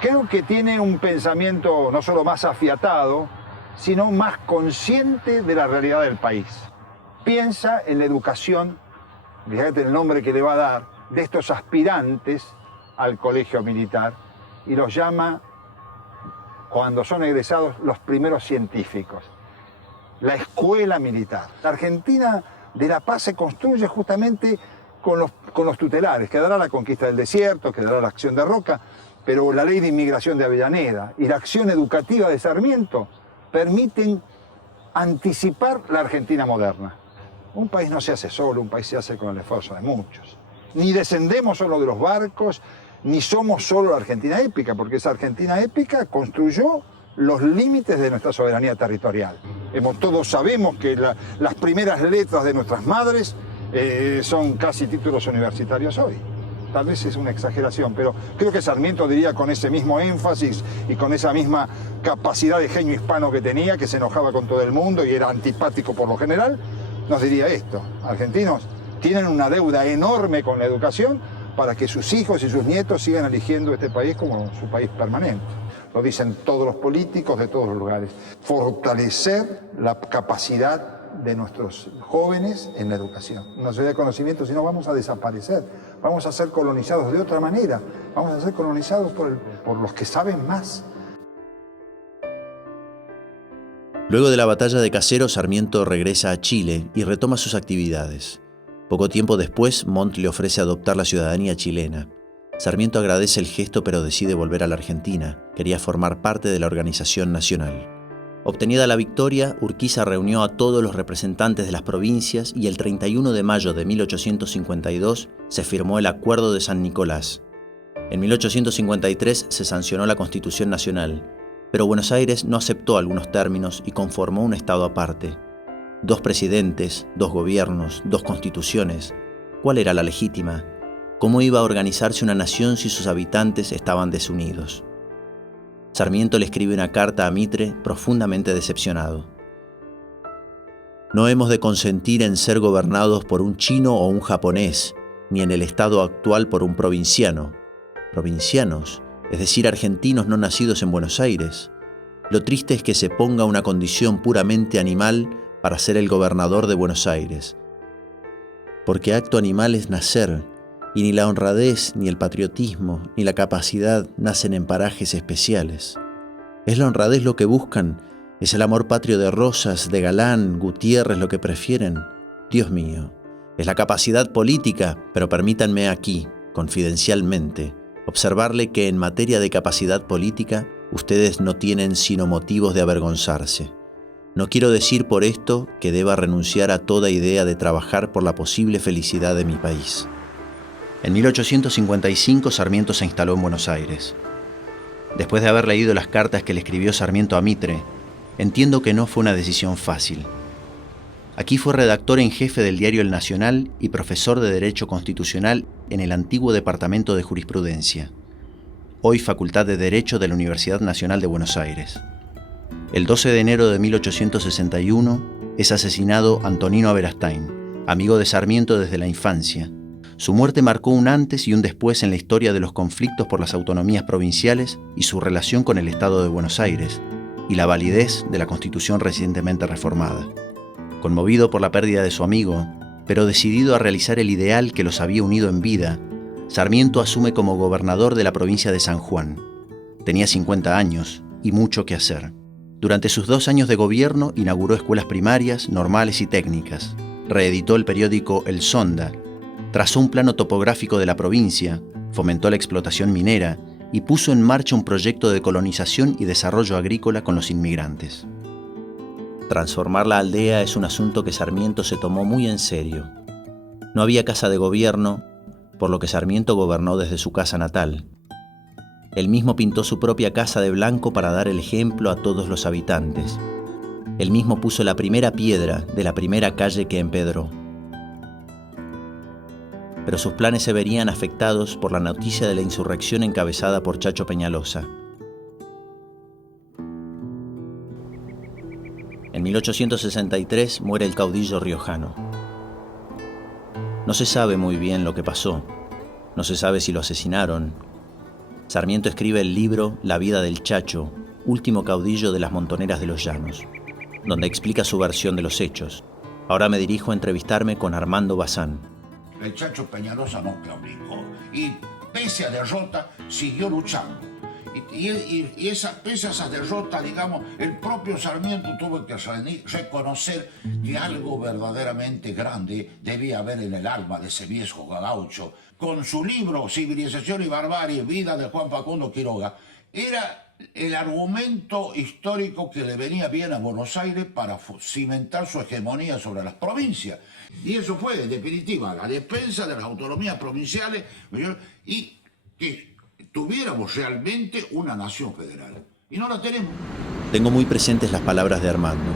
Creo que tiene un pensamiento no solo más afiatado, sino más consciente de la realidad del país. Piensa en la educación, fíjate el nombre que le va a dar, de estos aspirantes al colegio militar, y los llama, cuando son egresados, los primeros científicos. La escuela militar. La Argentina de la Paz se construye justamente con los tutelares. Quedará la conquista del desierto, quedará la acción de Roca, pero la ley de inmigración de Avellaneda y la acción educativa de Sarmiento permiten anticipar la Argentina moderna. Un país no se hace solo, un país se hace con el esfuerzo de muchos. Ni descendemos solo de los barcos, ni somos solo la Argentina épica, porque esa Argentina épica construyó los límites de nuestra soberanía territorial. Todos sabemos que las primeras letras de nuestras madres son casi títulos universitarios hoy. Tal vez es una exageración, pero creo que Sarmiento diría con ese mismo énfasis y con esa misma capacidad de genio hispano que tenía, que se enojaba con todo el mundo y era antipático por lo general, nos diría esto: argentinos tienen una deuda enorme con la educación para que sus hijos y sus nietos sigan eligiendo este país como su país permanente. Lo dicen todos los políticos de todos los lugares. Fortalecer la capacidad de nuestros jóvenes en la educación. No se da conocimiento, sino vamos a desaparecer. Vamos a ser colonizados de otra manera. Vamos a ser colonizados por los que saben más. Luego de la Batalla de Caseros, Sarmiento regresa a Chile y retoma sus actividades. Poco tiempo después, Montt le ofrece adoptar la ciudadanía chilena. Sarmiento agradece el gesto, pero decide volver a la Argentina. Quería formar parte de la organización nacional. Obtenida la victoria, Urquiza reunió a todos los representantes de las provincias y el 31 de mayo de 1852 se firmó el Acuerdo de San Nicolás. En 1853 se sancionó la Constitución Nacional, pero Buenos Aires no aceptó algunos términos y conformó un estado aparte. 2 presidentes, 2 gobiernos, 2 constituciones. ¿Cuál era la legítima? ¿Cómo iba a organizarse una nación si sus habitantes estaban desunidos? Sarmiento le escribe una carta a Mitre profundamente decepcionado. No hemos de consentir en ser gobernados por un chino o un japonés, ni en el estado actual por un provinciano. Provincianos, es decir, argentinos no nacidos en Buenos Aires. Lo triste es que se ponga una condición puramente animal para ser el gobernador de Buenos Aires. Porque acto animal es nacer, y ni la honradez, ni el patriotismo, ni la capacidad nacen en parajes especiales. ¿Es la honradez lo que buscan? ¿Es el amor patrio de Rosas, de Galán, Gutiérrez lo que prefieren? Dios mío, es la capacidad política, pero permítanme aquí, confidencialmente, observarle que en materia de capacidad política, ustedes no tienen sino motivos de avergonzarse. No quiero decir por esto que deba renunciar a toda idea de trabajar por la posible felicidad de mi país. En 1855 Sarmiento se instaló en Buenos Aires. Después de haber leído las cartas que le escribió Sarmiento a Mitre, entiendo que no fue una decisión fácil. Aquí fue redactor en jefe del diario El Nacional y profesor de Derecho Constitucional en el antiguo Departamento de Jurisprudencia, hoy Facultad de Derecho de la Universidad Nacional de Buenos Aires. El 12 de enero de 1861 es asesinado Antonino Aberastain, amigo de Sarmiento desde la infancia. Su muerte marcó un antes y un después en la historia de los conflictos por las autonomías provinciales y su relación con el Estado de Buenos Aires, y la validez de la Constitución recientemente reformada. Conmovido por la pérdida de su amigo, pero decidido a realizar el ideal que los había unido en vida, Sarmiento asume como gobernador de la provincia de San Juan. Tenía 50 años y mucho que hacer. Durante sus 2 años de gobierno inauguró escuelas primarias, normales y técnicas, reeditó el periódico El Sonda, trazó un plano topográfico de la provincia, fomentó la explotación minera y puso en marcha un proyecto de colonización y desarrollo agrícola con los inmigrantes. Transformar la aldea es un asunto que Sarmiento se tomó muy en serio. No había casa de gobierno, por lo que Sarmiento gobernó desde su casa natal. Él mismo pintó su propia casa de blanco para dar el ejemplo a todos los habitantes. Él mismo puso la primera piedra de la primera calle que empedró. Pero sus planes se verían afectados por la noticia de la insurrección encabezada por Chacho Peñalosa. En 1863 muere el caudillo riojano. No se sabe muy bien lo que pasó. No se sabe si lo asesinaron. Sarmiento escribe el libro La vida del Chacho, último caudillo de las Montoneras de los Llanos, donde explica su versión de los hechos. Ahora me dirijo a entrevistarme con Armando Bazán. El Chacho Peñalosa no claudicó y pese a derrota siguió luchando. Y pese a esa derrota, digamos, el propio Sarmiento tuvo que reconocer que algo verdaderamente grande debía haber en el alma de ese viejo gaucho. Con su libro Civilización y Barbarie, Vida de Juan Facundo Quiroga, era el argumento histórico que le venía bien a Buenos Aires para cimentar su hegemonía sobre las provincias. Y eso fue, en definitiva, la defensa de las autonomías provinciales y que tuviéramos realmente una nación federal. Y no la tenemos. Tengo muy presentes las palabras de Armando.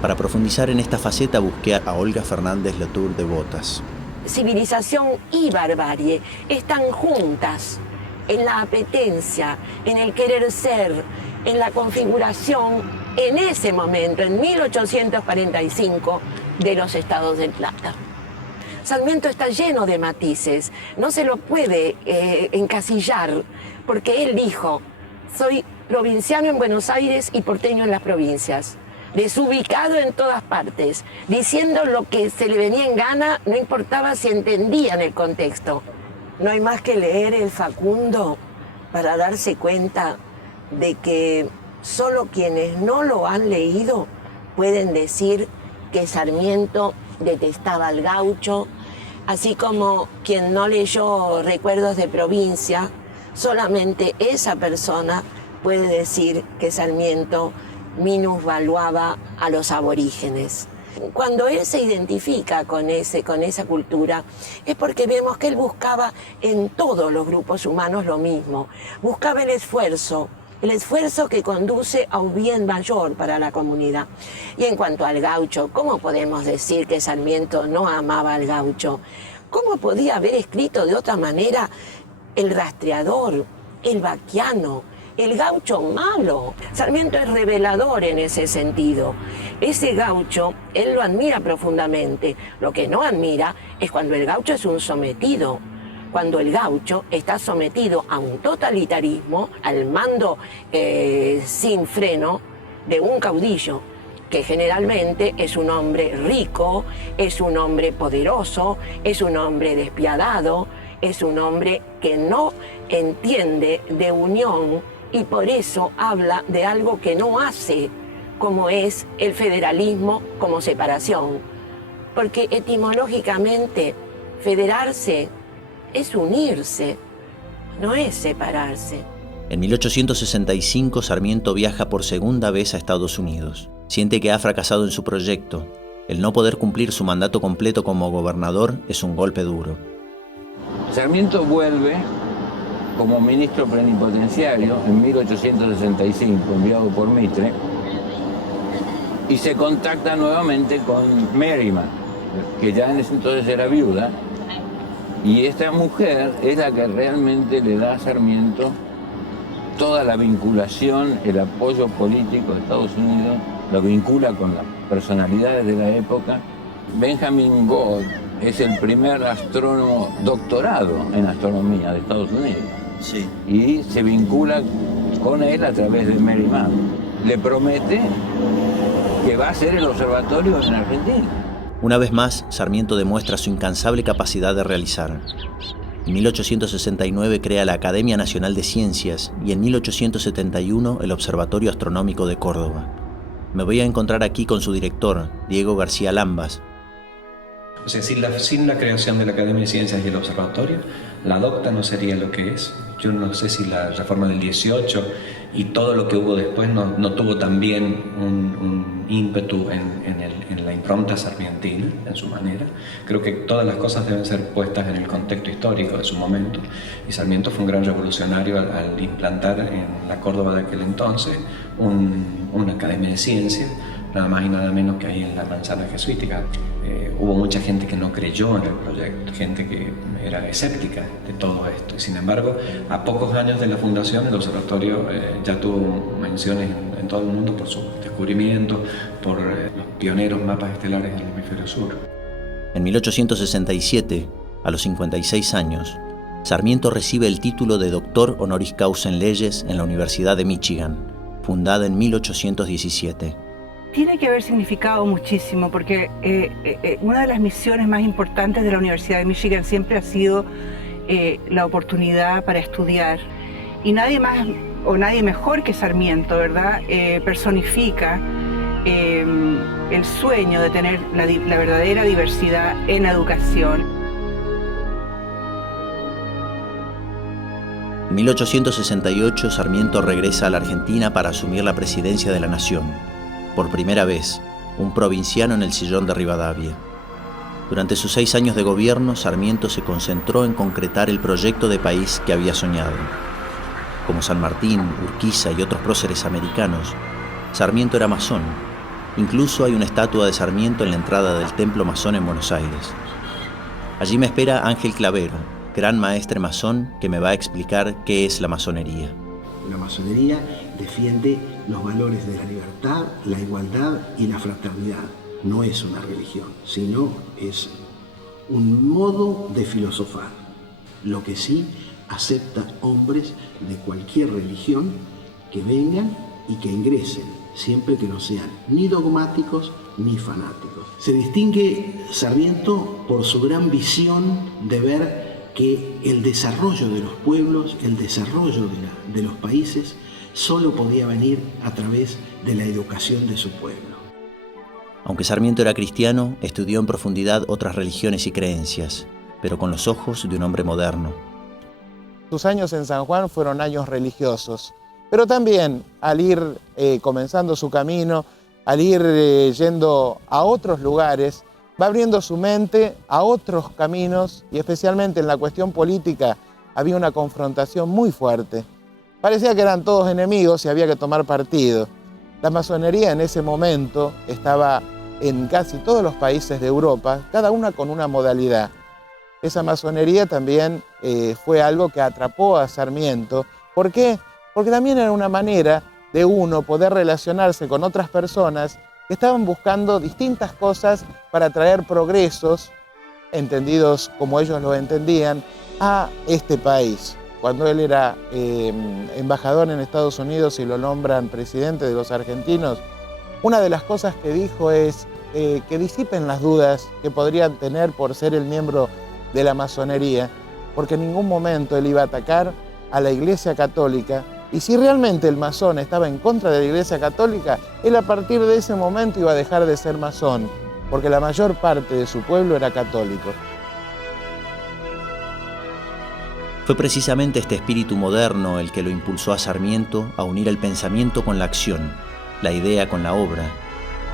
Para profundizar en esta faceta busqué a Olga Fernández Latour de Botas. Civilización y barbarie están juntas en la apetencia, en el querer ser, en la configuración, en ese momento, en 1845, de los Estados del Plata. Sarmiento está lleno de matices, no se lo puede encasillar, porque él dijo, soy provinciano en Buenos Aires y porteño en las provincias, desubicado en todas partes, diciendo lo que se le venía en gana, no importaba si entendían el contexto. No hay más que leer el Facundo para darse cuenta de que solo quienes no lo han leído pueden decir que Sarmiento detestaba al gaucho, así como quien no leyó Recuerdos de Provincia, solamente esa persona puede decir que Sarmiento minusvaluaba a los aborígenes. Cuando él se identifica con esa cultura, es porque vemos que él buscaba en todos los grupos humanos lo mismo. Buscaba el esfuerzo que conduce a un bien mayor para la comunidad. Y en cuanto al gaucho, ¿cómo podemos decir que Sarmiento no amaba al gaucho? ¿Cómo podía haber escrito de otra manera el rastreador, el vaquiano, el gaucho malo? Sarmiento es revelador en ese sentido. Ese gaucho, él lo admira profundamente. Lo que no admira es cuando el gaucho es un sometido. Cuando el gaucho está sometido a un totalitarismo, al mando sin freno de un caudillo, que generalmente es un hombre rico, es un hombre poderoso, es un hombre despiadado, es un hombre que no entiende de unión y por eso habla de algo que no hace, como es el federalismo como separación. Porque etimológicamente, federarse es unirse, no es separarse. En 1865, Sarmiento viaja por segunda vez a Estados Unidos. Siente que ha fracasado en su proyecto. El no poder cumplir su mandato completo como gobernador es un golpe duro. Sarmiento vuelve como ministro plenipotenciario en 1865, enviado por Mitre, y se contacta nuevamente con Merriman, que ya en ese entonces era viuda, y esta mujer es la que realmente le da a Sarmiento toda la vinculación, el apoyo político de Estados Unidos, lo vincula con las personalidades de la época. Benjamin Gould es el primer astrónomo doctorado en astronomía de Estados Unidos. Sí. Y se vincula con él a través de Merriman. Le promete que va a ser el observatorio en Argentina. Una vez más, Sarmiento demuestra su incansable capacidad de realizar. En 1869 crea la Academia Nacional de Ciencias y en 1871 el Observatorio Astronómico de Córdoba. Me voy a encontrar aquí con su director, Diego García Lambas. O sea, sin la creación de la Academia de Ciencias y el Observatorio, la DOCTA no sería lo que es. Yo no sé si la reforma del 18 y todo lo que hubo después no tuvo también un ímpetu en la impronta sarmientina, en su manera. Creo que todas las cosas deben ser puestas en el contexto histórico de su momento. Y Sarmiento fue un gran revolucionario al implantar en la Córdoba de aquel entonces una academia de ciencias, nada más y nada menos que ahí en la manzana jesuítica. Hubo mucha gente que no creyó en el proyecto, gente que era escéptica de todo esto. Y sin embargo, a pocos años de la fundación, el observatorio ya tuvo menciones en todo el mundo por sus descubrimientos, por los pioneros mapas estelares del hemisferio sur. En 1867, a los 56 años, Sarmiento recibe el título de doctor honoris causa en leyes en la Universidad de Michigan, fundada en 1817. Tiene que haber significado muchísimo porque una de las misiones más importantes de la Universidad de Michigan siempre ha sido la oportunidad para estudiar. Y nadie más o nadie mejor que Sarmiento, ¿verdad? Personifica el sueño de tener la verdadera diversidad en la educación. En 1868, Sarmiento regresa a la Argentina para asumir la presidencia de la Nación. Por primera vez, un provinciano en el sillón de Rivadavia. Durante sus 6 años de gobierno, Sarmiento se concentró en concretar el proyecto de país que había soñado. Como San Martín, Urquiza y otros próceres americanos, Sarmiento era masón. Incluso hay una estatua de Sarmiento en la entrada del Templo Masón en Buenos Aires. Allí me espera Ángel Clavero, gran maestre masón que me va a explicar qué es la masonería. La masonería defiende los valores de la libertad, la igualdad y la fraternidad. No es una religión, sino es un modo de filosofar. Lo que sí acepta hombres de cualquier religión que vengan y que ingresen, siempre que no sean ni dogmáticos ni fanáticos. Se distingue Sarmiento por su gran visión de ver que el desarrollo de los pueblos, el desarrollo de los países, solo podía venir a través de la educación de su pueblo. Aunque Sarmiento era cristiano, estudió en profundidad otras religiones y creencias, pero con los ojos de un hombre moderno. Sus años en San Juan fueron años religiosos, pero también al ir comenzando su camino, al ir yendo a otros lugares, va abriendo su mente a otros caminos y especialmente en la cuestión política había una confrontación muy fuerte. Parecía que eran todos enemigos y había que tomar partido. La masonería en ese momento estaba en casi todos los países de Europa, cada una con una modalidad. Esa masonería también fue algo que atrapó a Sarmiento. ¿Por qué? Porque también era una manera de uno poder relacionarse con otras personas que estaban buscando distintas cosas para traer progresos, entendidos como ellos lo entendían, a este país. Cuando él era embajador en Estados Unidos y lo nombran presidente de los argentinos, una de las cosas que dijo es que disipen las dudas que podrían tener por ser el miembro de la masonería, porque en ningún momento él iba a atacar a la Iglesia Católica. Y si realmente el masón estaba en contra de la Iglesia Católica, él a partir de ese momento iba a dejar de ser masón, porque la mayor parte de su pueblo era católico. Fue precisamente este espíritu moderno el que lo impulsó a Sarmiento a unir el pensamiento con la acción, la idea con la obra.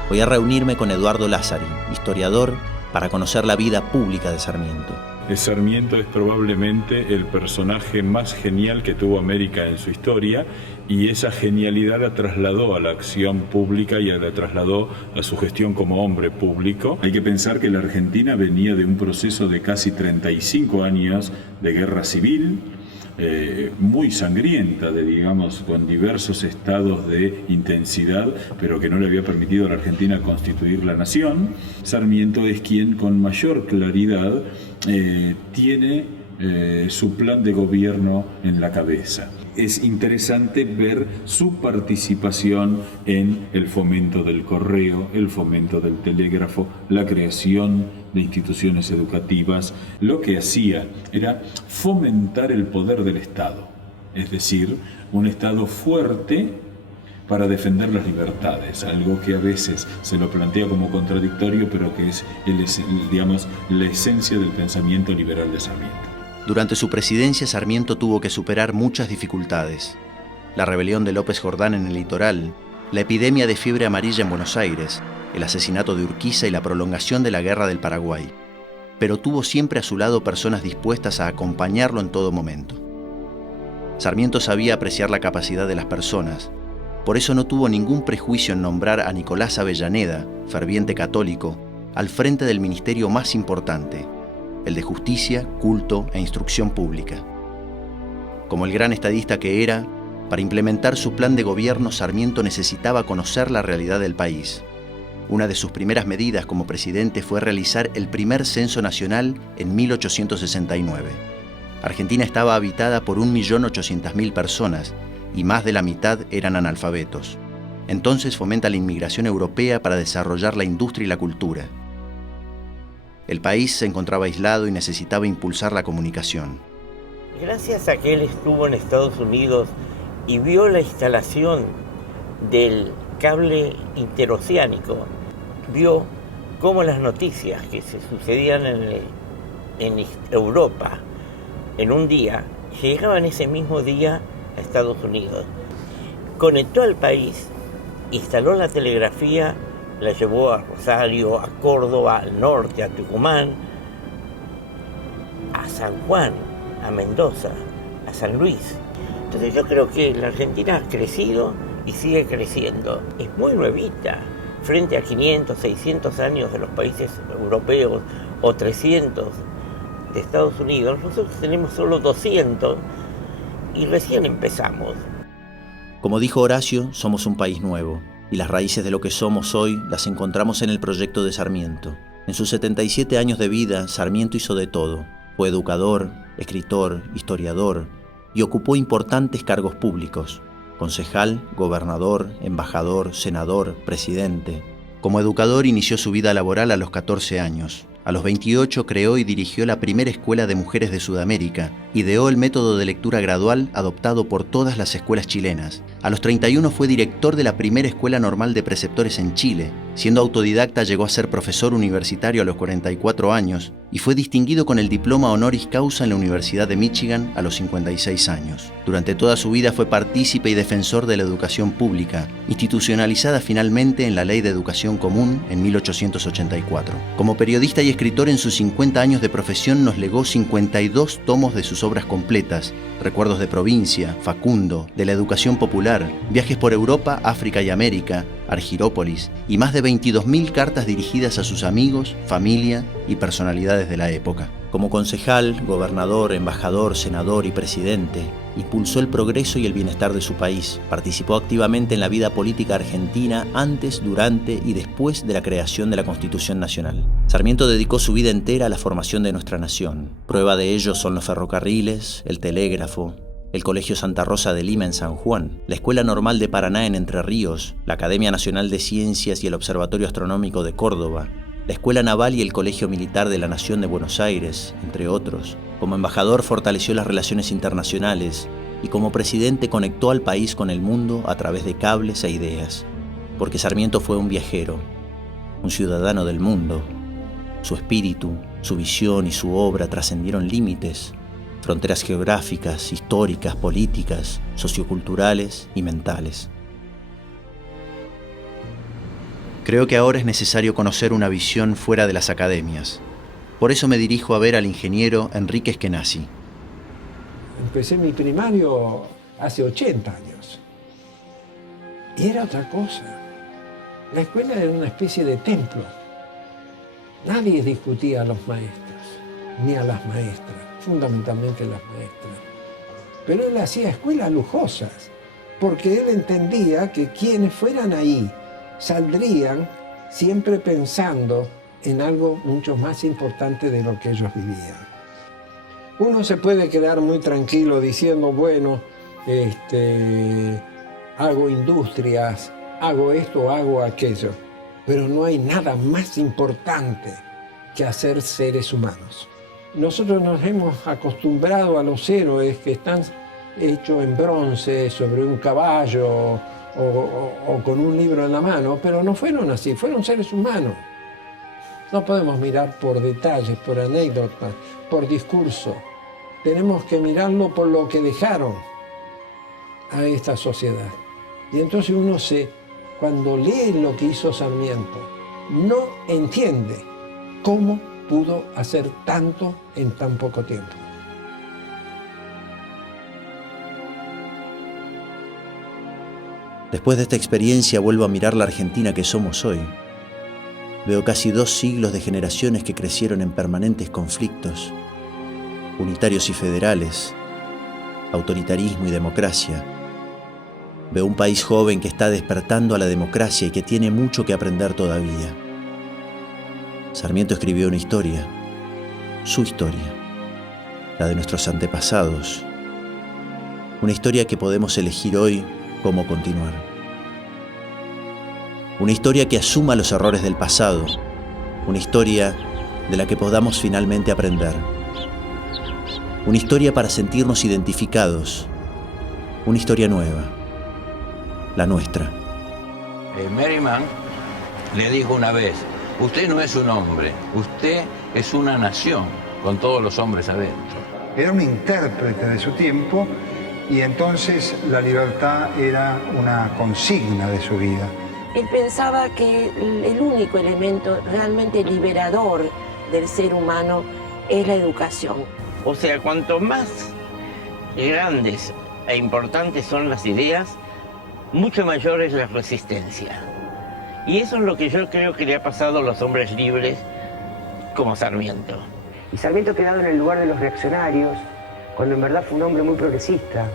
Voy a reunirme con Eduardo Lázari, historiador, para conocer la vida pública de Sarmiento. Sarmiento es probablemente el personaje más genial que tuvo América en su historia y esa genialidad la trasladó a la acción pública y la trasladó a su gestión como hombre público. Hay que pensar que la Argentina venía de un proceso de casi 35 años de guerra civil, muy sangrienta, con diversos estados de intensidad, pero que no le había permitido a la Argentina constituir la nación. Sarmiento es quien con mayor claridad tiene su plan de gobierno en la cabeza. Es interesante ver su participación en el fomento del correo, el fomento del telégrafo, la creación de instituciones educativas. Lo que hacía era fomentar el poder del Estado, es decir, un Estado fuerte para defender las libertades, algo que a veces se lo plantea como contradictorio, pero que es, digamos, la esencia del pensamiento liberal de Sarmiento. Durante su presidencia, Sarmiento tuvo que superar muchas dificultades. La rebelión de López Jordán en el litoral, la epidemia de fiebre amarilla en Buenos Aires, el asesinato de Urquiza y la prolongación de la Guerra del Paraguay. Pero tuvo siempre a su lado personas dispuestas a acompañarlo en todo momento. Sarmiento sabía apreciar la capacidad de las personas. Por eso no tuvo ningún prejuicio en nombrar a Nicolás Avellaneda, ferviente católico, al frente del ministerio más importante, el de Justicia, Culto e Instrucción Pública. Como el gran estadista que era, para implementar su plan de gobierno, Sarmiento necesitaba conocer la realidad del país. Una de sus primeras medidas como presidente fue realizar el primer censo nacional en 1869. Argentina estaba habitada por 1.800.000 personas, y más de la mitad eran analfabetos. Entonces fomenta la inmigración europea para desarrollar la industria y la cultura. El país se encontraba aislado y necesitaba impulsar la comunicación. Gracias a que él estuvo en Estados Unidos y vio la instalación del cable interoceánico, vio cómo las noticias que se sucedían en Europa en un día llegaban ese mismo día a Estados Unidos. Conectó al país, instaló la telegrafía, la llevó a Rosario, a Córdoba, al norte, a Tucumán, a San Juan, a Mendoza, a San Luis. Entonces yo creo que la Argentina ha crecido y sigue creciendo. Es muy nuevita, frente a 500, 600 años de los países europeos o 300 de Estados Unidos. Nosotros tenemos solo 200 y recién empezamos. Como dijo Horacio, somos un país nuevo, y las raíces de lo que somos hoy las encontramos en el proyecto de Sarmiento. En sus 77 años de vida, Sarmiento hizo de todo. Fue educador, escritor, historiador, y ocupó importantes cargos públicos: concejal, gobernador, embajador, senador, presidente. Como educador inició su vida laboral a los 14 años. A los 28 creó y dirigió la primera escuela de mujeres de Sudamérica. Ideó el método de lectura gradual adoptado por todas las escuelas chilenas. A los 31 fue director de la primera escuela normal de preceptores en Chile. Siendo autodidacta llegó a ser profesor universitario a los 44 años y fue distinguido con el diploma honoris causa en la Universidad de Michigan a los 56 años. Durante toda su vida fue partícipe y defensor de la educación pública, institucionalizada finalmente en la Ley de Educación Común en 1884. Como periodista y escritor, en sus 50 años de profesión nos legó 52 tomos de sus obras completas: Recuerdos de Provincia, Facundo, de la Educación Popular, Viajes por Europa, África y América, Argirópolis, y más de 22.000 cartas dirigidas a sus amigos, familia y personalidades de la época. Como concejal, gobernador, embajador, senador y presidente, impulsó el progreso y el bienestar de su país. Participó activamente en la vida política argentina antes, durante y después de la creación de la Constitución Nacional. Sarmiento dedicó su vida entera a la formación de nuestra nación. Prueba de ello son los ferrocarriles, el telégrafo, el Colegio Santa Rosa de Lima en San Juan, la Escuela Normal de Paraná en Entre Ríos, la Academia Nacional de Ciencias y el Observatorio Astronómico de Córdoba, la Escuela Naval y el Colegio Militar de la Nación de Buenos Aires, entre otros. Como embajador fortaleció las relaciones internacionales y como presidente conectó al país con el mundo a través de cables e ideas. Porque Sarmiento fue un viajero, un ciudadano del mundo. Su espíritu, su visión y su obra trascendieron límites, fronteras geográficas, históricas, políticas, socioculturales y mentales. Creo que ahora es necesario conocer una visión fuera de las academias. Por eso me dirijo a ver al ingeniero Enrique Eskenazi. Empecé mi primario hace 80 años. Y era otra cosa. La escuela era una especie de templo. Nadie discutía a los maestros, ni a las maestras, fundamentalmente las maestras. Pero él hacía escuelas lujosas, porque él entendía que quienes fueran ahí saldrían siempre pensando en algo mucho más importante de lo que ellos vivían. Uno se puede quedar muy tranquilo diciendo, bueno, hago industrias, hago esto, hago aquello, pero no hay nada más importante que hacer seres humanos. Nosotros nos hemos acostumbrado a los héroes que están hechos en bronce, sobre un caballo o con un libro en la mano, pero no fueron así, fueron seres humanos. No podemos mirar por detalles, por anécdotas, por discurso. Tenemos que mirarlo por lo que dejaron a esta sociedad. Y entonces uno cuando lee lo que hizo Sarmiento, no entiende cómo pudo hacer tanto en tan poco tiempo. Después de esta experiencia vuelvo a mirar la Argentina que somos hoy. Veo casi 2 siglos de generaciones que crecieron en permanentes conflictos, unitarios y federales, autoritarismo y democracia. Veo un país joven que está despertando a la democracia y que tiene mucho que aprender todavía. Sarmiento escribió una historia, su historia, la de nuestros antepasados. Una historia que podemos elegir hoy cómo continuar. Una historia que asuma los errores del pasado. Una historia de la que podamos finalmente aprender. Una historia para sentirnos identificados. Una historia nueva. La nuestra. Merriman le dijo una vez, usted no es un hombre, usted es una nación, con todos los hombres adentro. Era un intérprete de su tiempo y entonces la libertad era una consigna de su vida. Él pensaba que el único elemento realmente liberador del ser humano es la educación. O sea, cuanto más grandes e importantes son las ideas, mucho mayor es la resistencia. Y eso es lo que yo creo que le ha pasado a los hombres libres como Sarmiento. Y Sarmiento ha quedado en el lugar de los reaccionarios, cuando en verdad fue un hombre muy progresista.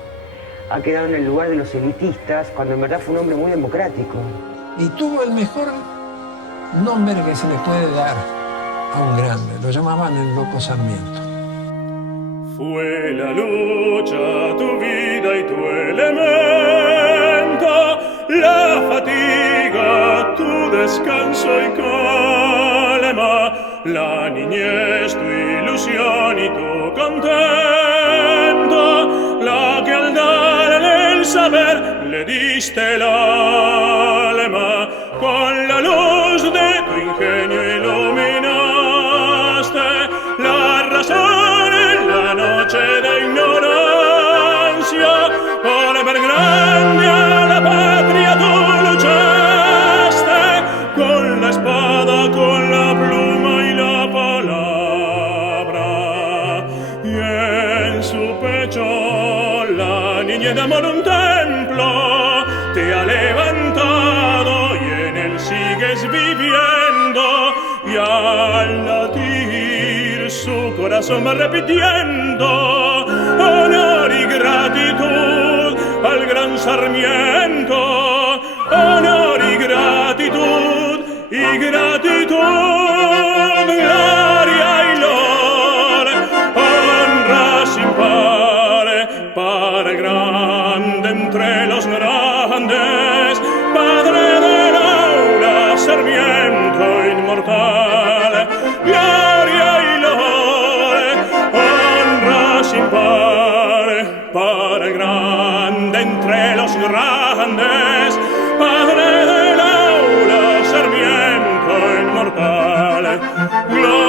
Ha quedado en el lugar de los elitistas, cuando en verdad fue un hombre muy democrático. Y tuvo el mejor nombre que se le puede dar a un grande. Lo llamaban el Loco Sarmiento. Fue la lucha tu vida y tu elemento, la fatiga tu descanso y calma, la niñez tu ilusión y tu contento, la que al darle el saber le diste el alma, con la luz de tu ingenio iluminaste la razón en la noche de ignorancia, por ver grande a la patria tú luchaste, con la espada, con la pluma y la palabra, y en su pecho la niñez de amor un templo te ha levantado y en él sigues viviendo, y al latir su corazón va repitiendo honor y gratitud al gran Sarmiento, honor y gratitud, gloria y lor, honra sin par grande entre los grandes, padre del aura, Sarmiento inmortal, gloria y lor, honra sin par grande entre los grandes, padre del aula, Sarmiento inmortal, gloria